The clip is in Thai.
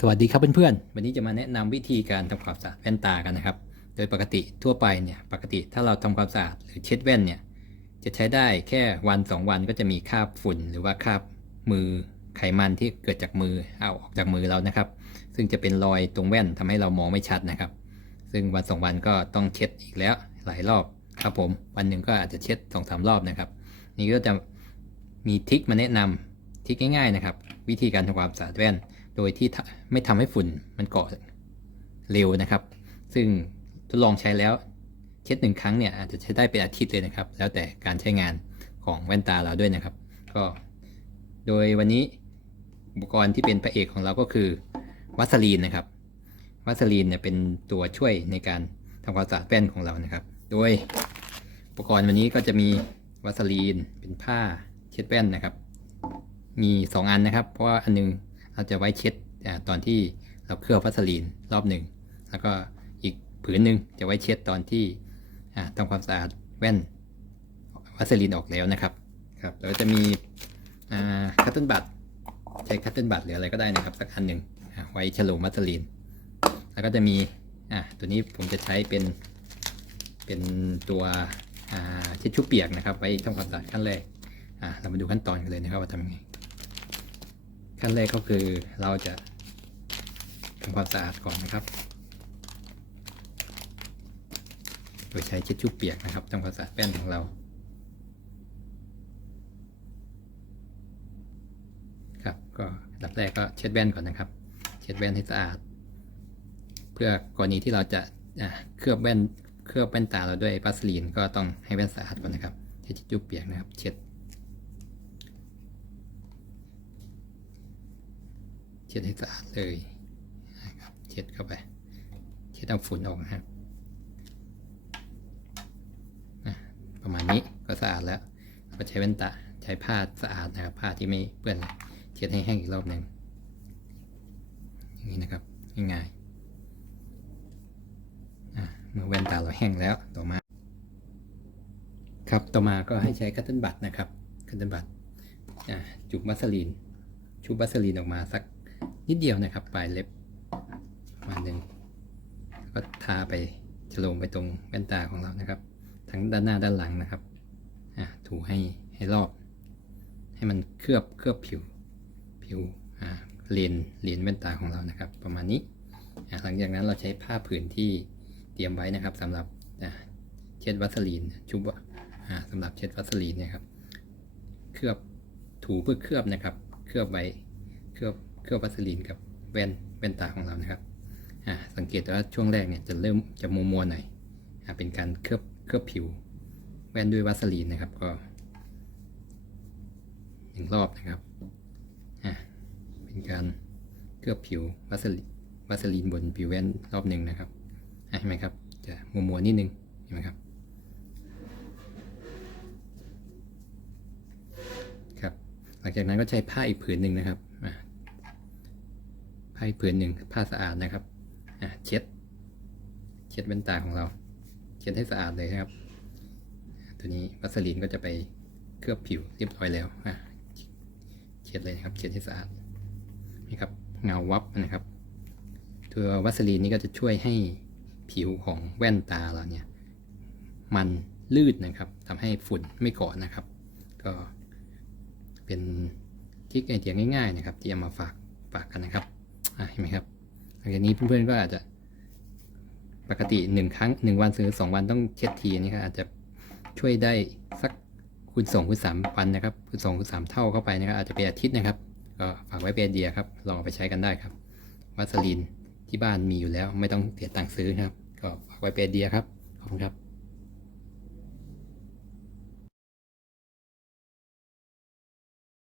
สวัสดีครับเพื่อนๆ วันนี้จะมาแนะนำวิธีการทำความสะอาดแว่นตากันนะครับ โดยปกติทั่วไปเนี่ยปกติถ้าเราทำความสะอาดหรือเช็ดแว่นเนี่ยจะใช้ได้แค่วันสองวันก็จะมีคราบฝุ่น หรือว่าคราบมือไขมันที่เกิดจากมือเอาออกจากมือเรานะครับ ซึ่งจะเป็นรอยตรงแว่นทำให้เรามองไม่ชัดนะครับ ซึ่งวันสองวันก็ต้องเช็ดอีกแล้วหลายรอบครับผม วันหนึ่งก็อาจจะเช็ดสองสามรอบนะครับ นี่ก็จะมีทิคมาแนะนำทิคง่าย ๆนะครับ วิธีการทำความสะอาดแว่น โดยที่ไม่ทำให้ฝุ่นมันเกาะเร็วนะครับ ซึ่งทดลองใช้แล้วเช็ดหนึ่งครั้งเนี่ยอาจจะใช้ได้เป็นอาทิตย์เลยนะครับ แล้วแต่การใช้งานของแว่นตาเราด้วยนะครับ ก็โดยวันนี้อุปกรณ์ที่เป็นพระเอกของเราก็คือวัสลีนนะครับ วัสลีนเนี่ยเป็นตัวช่วยในการทำความสะอาดแว่นของเรานะครับ โดยอุปกรณ์วันนี้ก็จะมีวัสลีนเป็นผ้าเช็ดแว่นนะครับ มี 2 อันนะครับ เพราะว่าอันหนึง เราจะไว้เช็ดอตอนที่เราเคลือบวัสลีนรอบหนึ่ง แล้วก็อีกผืนหนึ่งจะไว้เช็ดตอนที่ทำความสะอาดแว่นวัสลีนออกแล้วนะครับ ครับแล้วจะมีคัตเติลบัตใช้คัตเติลบัตหรืออะไรก็ได้นะครับ สักอันหนึ่งไว้ฉโลมวัสลีน แล้วก็จะมีตัวนี้ผมจะใช้เป็นเป็นตัวเช็ดชู่เปียกนะครับ ไว้ทำความสะอาดขั้นแรกเรามาดูขั้นตอนกันเลยนะครับว่าทำยังไง ขั้นแรกก็คือเราจะทำความสะอาดก่อนนะครับ โดยใช้เช็ดชู่เปียกนะครับทำความสะอาดแป้นของเรา ครับก็อันดับแรกก็เช็ดแว่นก่อนนะครับ เช็ดแว่นให้สะอาด เพื่อกรณีที่เราจะเคลือบแว่นเคลือบแว่นตาเราด้วยพาสลีนก็ต้องให้แว่นสะอาดก่อนนะครับใช้เช็ดชู่เปียกนะครับ เช็ด เช็ดให้สะอาดเลยนะครับเช็ดเข้าไป เช็ดเอาฝุ่นออกนะครับอะประมาณนี้ก็สะอาดแล้วก็ใช้แว่นตาใช้ผ้าสะอาดนะครับผ้าที่ไม่เปื้อนเช็ดให้แห้งอีกรอบหนึ่งอย่างนี้นะครับง่ายๆอะเมื่อแว่นตาเราแห้งแล้วต่อมา ครับต่อมาก็ให้ใช้คัตเติลบัตนะครับคัตเติลบัตอะจุบวัสลีนชุบวัสลีนออกมาสัก นิดเดียวนะครับ ปลายเล็บประมาณหนึ่งก็ทาไปฉลงไปตรงแว่นตาของเรานะครับ ทั้งด้านหน้าด้านหลังนะครับอะถูให้ให้รอบ ให้มันเคลือบเคลือบผิวผิวอ่าเลนเลนแว่นตาของเรานะครับ ประมาณนี้หลังจากนั้นเราใช้ผ้าผืนที่เตรียมไว้นะครับสำหรับเช็ดวัสลีนชุบอ่าสำหรับเช็ดวัสลีนนะครับ เคลือบถูเพื่อเคลือบนะครับ เคลือบไว้เคลือบ เคลือบวัสลีนกับแว่นแว่นตาของเรานะครับอ่าสังเกตว่าช่วงแรกเนี่ยจะเริ่มจะมัวมัวหน่อยอ่าเป็นการเคลือบเคลือบผิว แว่นด้วยวัสลีนนะครับก็หนึ่งรอบนะครับอ่าเป็นการเคลือบผิววัสลีนวัสลีนบนผิวแว่นรอบหนึ่งนะครับเห็นไหมครับจะมัวมัวนิดนึงเห็นไหมครับครับ หลังจากนั้นก็ใช้ผ้าอีกผืนหนึ่งนะครับ ผ้าผืนหนึ่งผ้าสะอาดนะครับอะเช็ด เช็ดแว่นตาของเรา เช็ดให้สะอาดเลยนะครับ ตัวนี้วัสลีนก็จะไปเคลือบผิวเรียบร้อยแล้วอะเช็ดเลยนะครับ เช็ดให้สะอาดนี่ครับเงาวับนะครับ ตัววัสลีนนี้ก็จะช่วยให้ผิวของแว่นตาเราเนี่ย มันลื่นนะครับทำให้ฝุ่นไม่เกาะนะครับ ก็เป็นทริคไอเดียง่ายๆนะครับที่เอามาฝากฝากกันนะครับ อะเห็นไหมครับหลังจากนี้เพื่อนๆก็อาจจะ ปกติหนึ่งครั้งหนึ่งวันหรือสองวันต้องเช็ดทีนี่ครับอาจจะช่วยได้สักคูณสองคูณสามวันนะครับคูณสองคูณสามเท่าเข้าไปนะครับ อาจจะเป็นอาทิตย์นะครับก็ฝากไว้เป็นไอเดียครับลองเอาไปใช้กันได้ครับวัสลีนที่บ้านมีอยู่แล้วไม่ต้องเสียตังค์ซื้อนะครับ ก็ฝากไว้เป็นไอเดียครับขอบคุณครับ